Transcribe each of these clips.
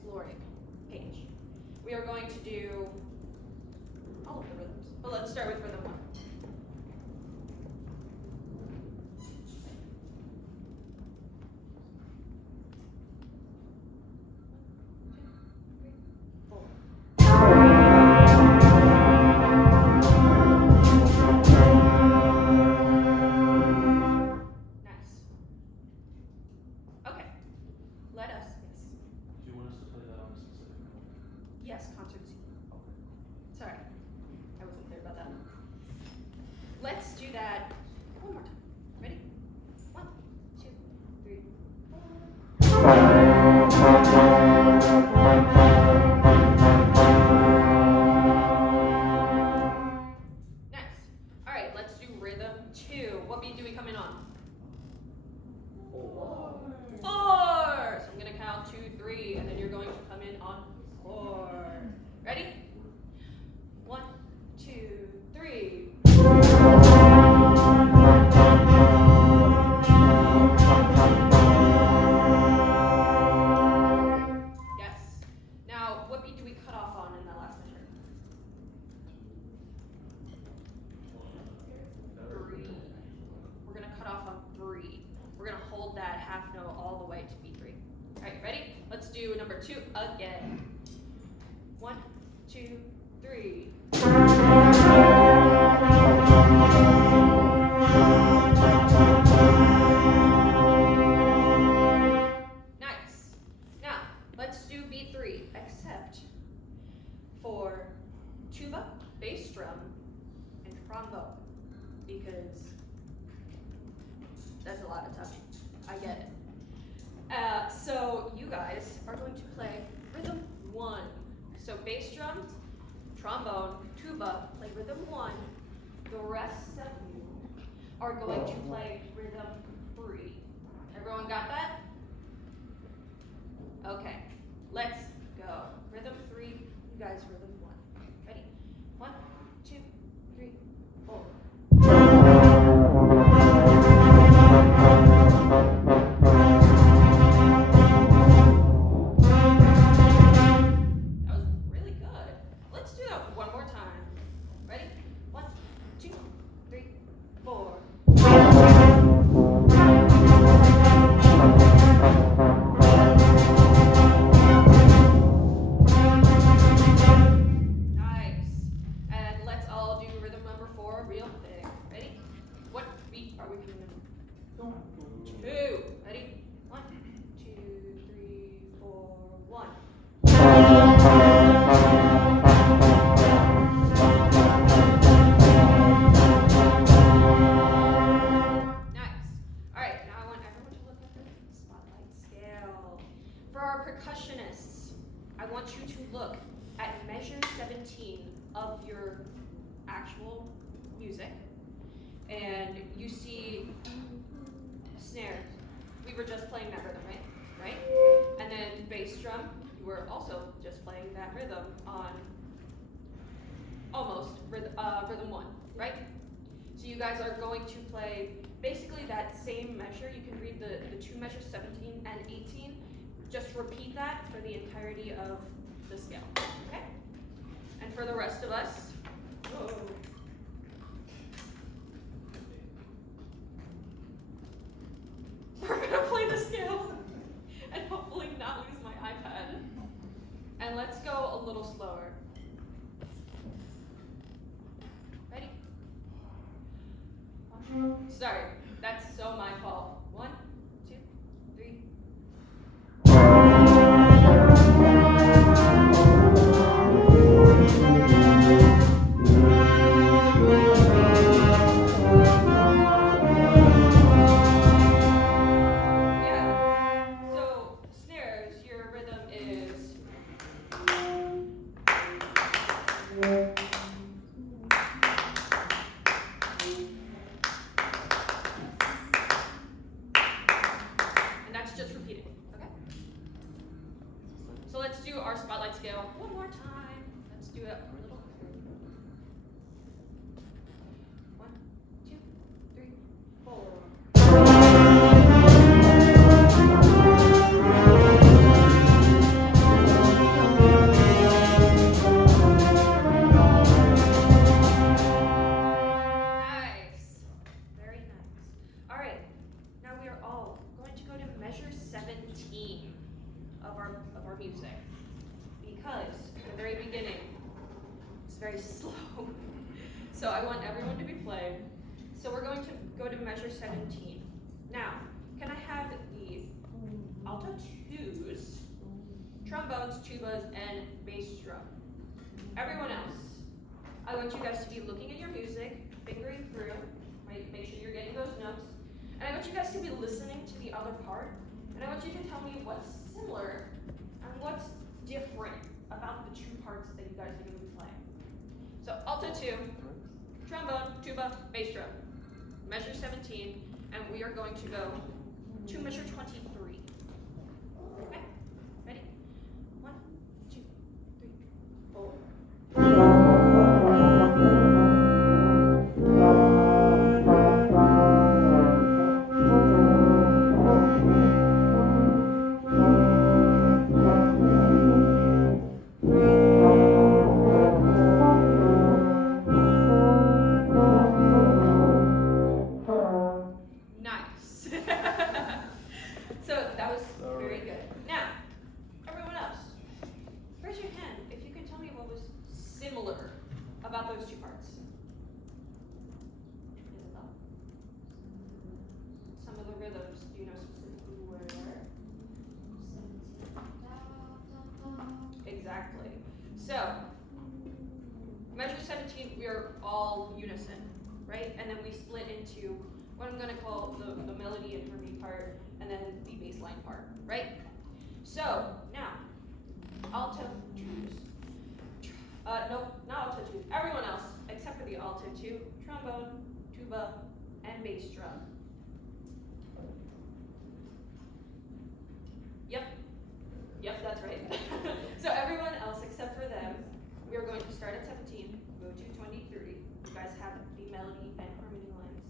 exploring page. We are going to do all of the rhythms, but let's start with rhythm 1. Yes, concert scene. Sorry, I wasn't clear about that. Let's do that one more time. Ready? 1, 2, 3, 4. Nice. All right, let's do rhythm 2. What beat do we come in on? 4. So I'm gonna count 2, 3, and then you're going to come in on 4. Ready? 1, 2, 3. Yes. Now, what beat do we cut off on in that last measure? 3. We're gonna cut off on 3. We're gonna hold that half note all the way to B3. All right, ready? Let's do number 2 again. 1, 2, 3. Nice. Now, let's do B3, except for tuba, bass drum, and trombone, because that's a lot of touching. I get it. So you guys are going to play rhythm 1. So bass drum, trombone, tuba, play rhythm 1. The rest of you are going to play rhythm 3. Everyone got that? Okay, let's go. Rhythm 3, you guys rhythm 1. Ready? 1, 2, 3, 4. Percussionists, I want you to look at measure 17 of your actual music, and you see snares. We were just playing that rhythm, right? And then bass drum, you were also just playing that rhythm on almost rhythm 1, right? So you guys are going to play basically that same measure. You can read the two measures, 17 and 18. Just repeat that for the entirety of the scale, okay? And for the rest of us, whoa. We're gonna play the scale and hopefully not lose my iPad. And let's go a little slower. Ready? Sorry, that's so my fault. 1, 2, 3. Our spotlight scale one more time. Let's do it a little quicker. 1, 2, 3, 4. because at the very beginning, it's very slow. So I want everyone to be playing. So we're going to go to measure 17. Now, can I have the alto twos, trombones, tubas, and bass drum? Everyone else, I want you guys to be looking at your music, fingering through, right? Make sure you're getting those notes. And I want you guys to be listening to the other part. And I want you to tell me what's similar and what's different about the two parts that you guys are going to be playing. So alto 2, trombone, tuba, bass drum. Measure 17, and we are going to go to measure 23. Okay? Ready? 1, 2, 3, 4. About those two parts. Isabel? Some of the rhythms, do you know specifically where? Exactly. So, measure 17, we are all unison, right? And then we split into what I'm going to call the melody and harmony part, and then the bass line part, right? So, now, alto twos. Nope, not alto 2. Everyone else, except for the alto 2, trombone, tuba, and bass drum. Yep, that's right. So everyone else, except for them, we are going to start at 17, go to 23. You guys have the melody and harmony lines.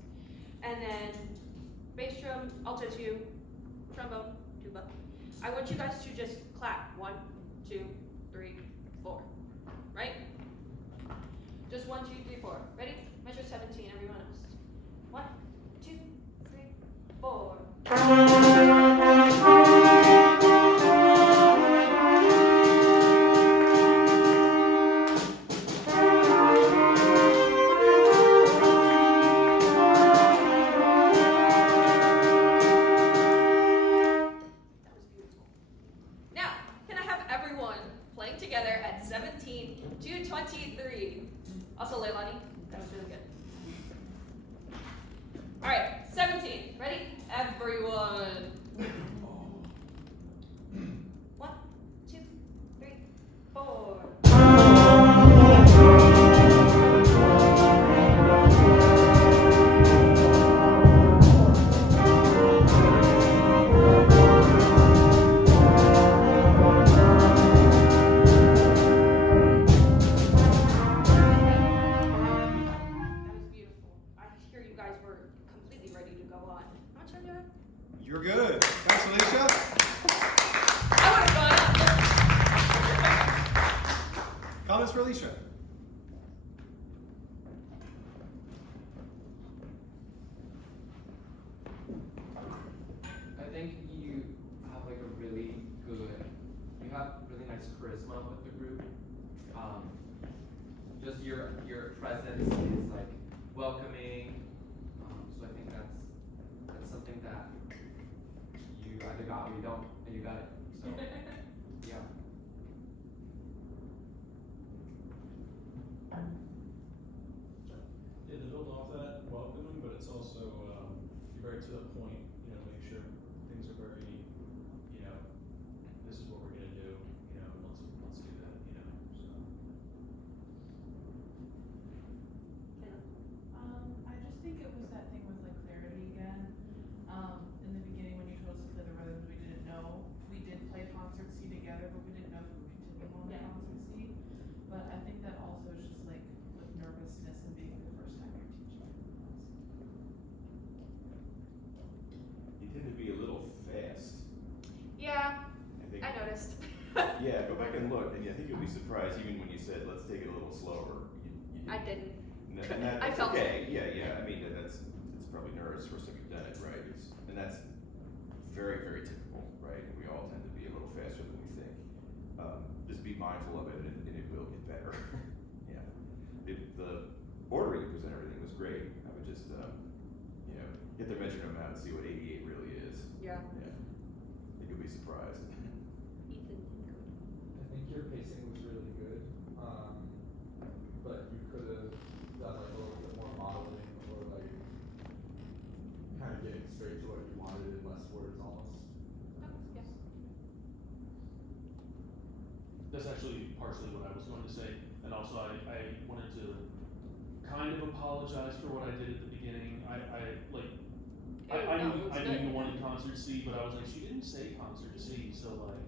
And then bass drum, alto 2, trombone, tuba. I want you guys to just clap. 1, 2, 3, 4. Right? Just 1, 2, 3, 4. Ready? Measure 17, everyone else. 1, 2, 3, 4. Also, Leilani, that was really good. All right, 17. Ready? Everyone. 1, 2, 3, 4. You're good. Thanks, Alicia. I would have gone up. Comments for Alicia? I think you have like a really good, you have really nice charisma with the group. Just your presence is like welcoming. So I think that's something that you either got or you don't, and you got it. So yeah. Yeah, to build off that, welcoming, but it's also you're very to the point. You know, make sure things are very, you know, this is what we're gonna do. You know, let's do that. You know, so. I just think it was that thing with like clarity again. In the beginning when you told us to play the rhythms, we didn't know. We did play concert C together, but we didn't know if we would continue on the concert C. But I think that also is just like with nervousness and being the first time you're teaching. You tend to be a little fast. Yeah, I think. I noticed. Yeah, go back and look, and I think you'll be surprised even when you said, let's take it a little slower. I didn't. No, and that, I that's felt okay. Yeah. I mean, it's probably nervous first time you've done it, right? And that's very, very typical, right? And we all tend to be a little faster than we think. Just be be mindful of it, and it will get better. Yeah. The order you present everything was great. I would just, get the metronome out and see what 88 really is. Yeah. Yeah. I think you'll be surprised. Ethan. I think your pacing was really good, but you could have done like a little bit more modeling or like kind of getting straight to what you wanted in less words almost. Yeah. That's actually partially what I was going to say, and also I wanted to kind of apologize for what I did at the beginning. I knew you wanted concert C, but I was like, she didn't say concert C, so like,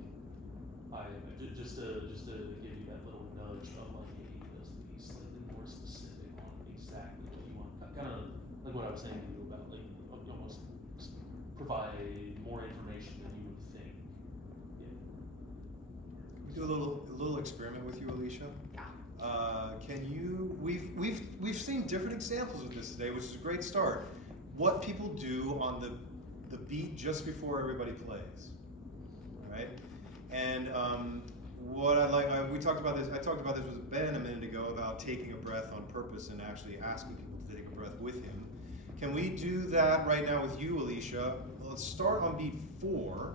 just to give you that little nudge of like, hey, let's be slightly more specific on exactly what you want. Kind of like what I was saying to you about like, almost provide more information than you would think. Yeah. Do a little experiment with you, Alicia. Yeah. We've seen different examples of this today, which is a great start. What people do on the beat just before everybody plays, right? And what I like, we talked about this. I talked about this with Ben a minute ago about taking a breath on purpose and actually asking people to take a breath with him. Can we do that right now with you, Alicia? Let's start on beat 4.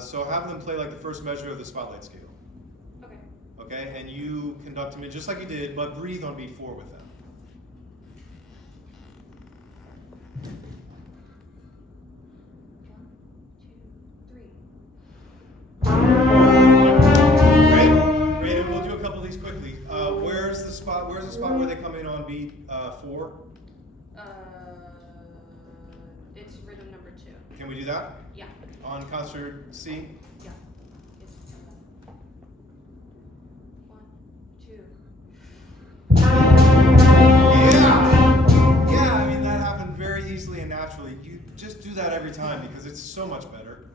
So have them play like the first measure of the Spotlight scale. Okay. Okay, and you conduct them in just like you did, but breathe on beat 4 with them. Great, and we'll do a couple of these quickly. Where's the spot where they come in on beat 4? It's rhythm number 2. Can we do that? Yeah. On concert C? Yeah. It's 1, 2. Yeah, I mean, that happened very easily and naturally. You just do that every time because it's so much better.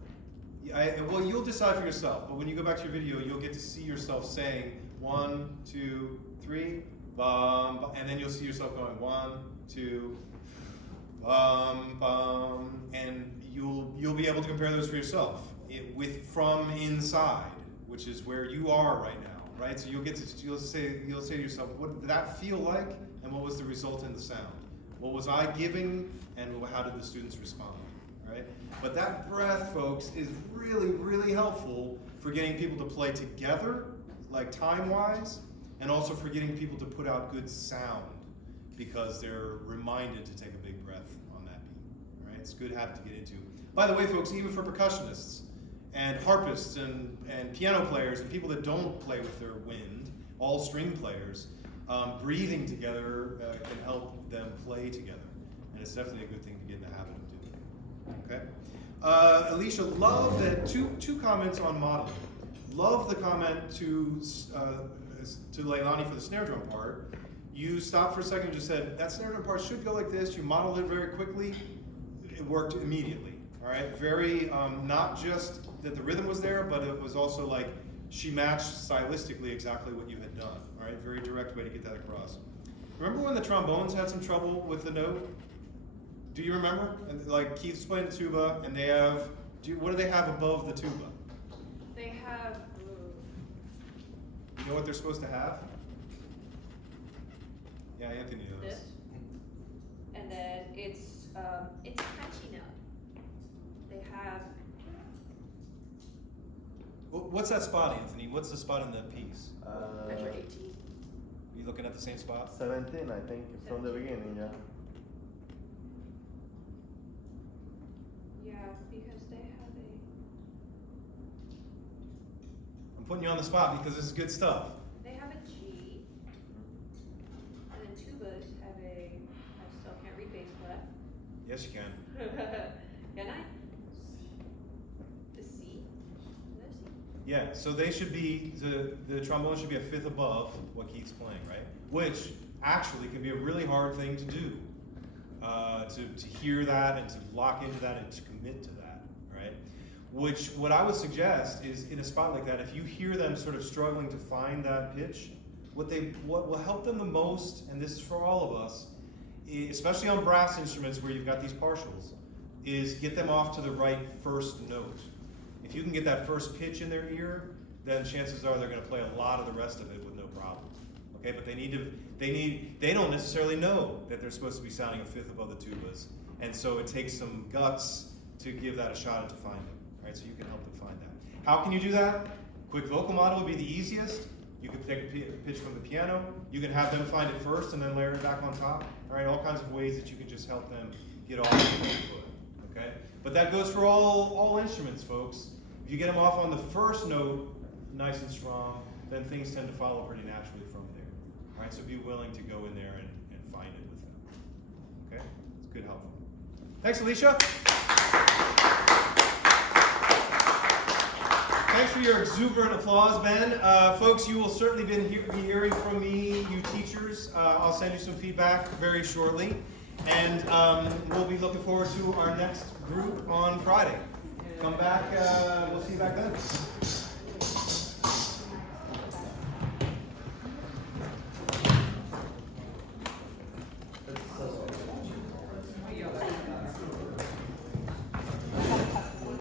Well, you'll decide for yourself, but when you go back to your video, you'll get to see yourself saying 1, 2, 3, bum, and then you'll see yourself going 1, 2, bum, bum, and you'll be able to compare those for yourself from inside, which is where you are right now, right? So you'll say to yourself, what did that feel like, and what was the result in the sound? What was I giving, and how did the students respond? Right? But that breath, folks, is really, really helpful for getting people to play together, like time-wise, and also for getting people to put out good sound because they're reminded to take a big breath on that beat. Right? It's a good habit to get into. By the way, folks, even for percussionists and harpists and piano players and people that don't play with their wind, all string players, breathing together can help them play together. And it's definitely a good thing to get in the habit of doing. Okay. Alicia, love that two comments on modeling. Love the comment to Leilani for the snare drum part. You stopped for a second and just said, that snare drum part should go like this. You modeled it very quickly. It worked immediately. All right. Very, not just that the rhythm was there, but it was also like she matched stylistically exactly what you had done. All right. Very direct way to get that across. Remember when the trombones had some trouble with the note? Do you remember? Like Keith's playing the tuba, and they have. What do they have above the tuba? They have. You know what they're supposed to have? Yeah, Anthony knows. This. And then it's catchy note. They have. What's that spot, Anthony? What's the spot in the piece? Measure 18. Are you looking at the same spot? 17, I think, from the beginning, yeah. Yeah, because they have a. I'm putting you on the spot because this is good stuff. They have a G. And then tubas have a. I still can't read bass clef. Yes, you can. Can I? The C. Another C. Yeah, so they should be, the trombone should be a fifth above what Keith's playing, right? Which actually can be a really hard thing to do. To hear that and to lock into that and to commit to that, right? What I would suggest is in a spot like that, if you hear them sort of struggling to find that pitch, what will help them the most, and this is for all of us, especially on brass instruments where you've got these partials, is get them off to the right first note. If you can get that first pitch in their ear, then chances are they're gonna play a lot of the rest of it with no problem. Okay, but they don't necessarily know that they're supposed to be sounding a fifth above the tubas. And so it takes some guts to give that a shot and to find them. Right, so you can help them find that. How can you do that? Quick vocal model would be the easiest. You could take a pitch from the piano. You can have them find it first and then layer it back on top. All right, all kinds of ways that you can just help them get off the foot. Okay, but that goes for all instruments, folks. If you get them off on the first note, nice and strong, then things tend to follow pretty naturally from there. All right, so be willing to go in there and find it with them. Okay, it's good help. Thanks, Alicia. Thanks for your exuberant applause, Ben. Folks, you will certainly be hearing from me, you teachers. I'll send you some feedback very shortly. And we'll be looking forward to our next group on Friday. Come back, we'll see you back then.